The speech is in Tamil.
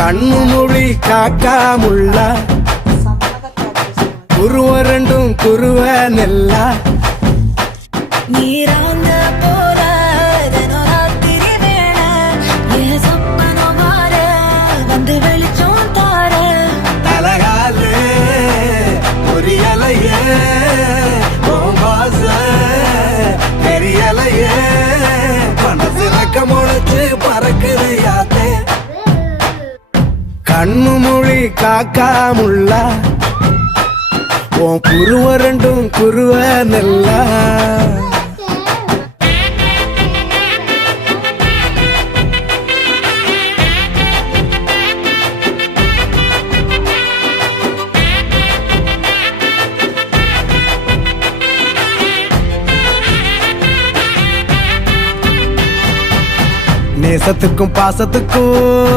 கண்ணு மொழி காக்காமுள்ள குருவ ரெண்டும் குருவ நெல்லா நீராங்க போல ராத்திரி வேண என் சொப்பனோ மாற வந்து வெளிச்சம் தார தலகாலே பொரியலையே வாச பெரியலையே மனசிலக்க முளைச்சு பறக்குது யாத்தே கண்ணு மொழி காக்காமுள்ள உன் குருவ ரெண்டும் குருவ நெல்லா நேசத்துக்கும் பாசத்துக்கும்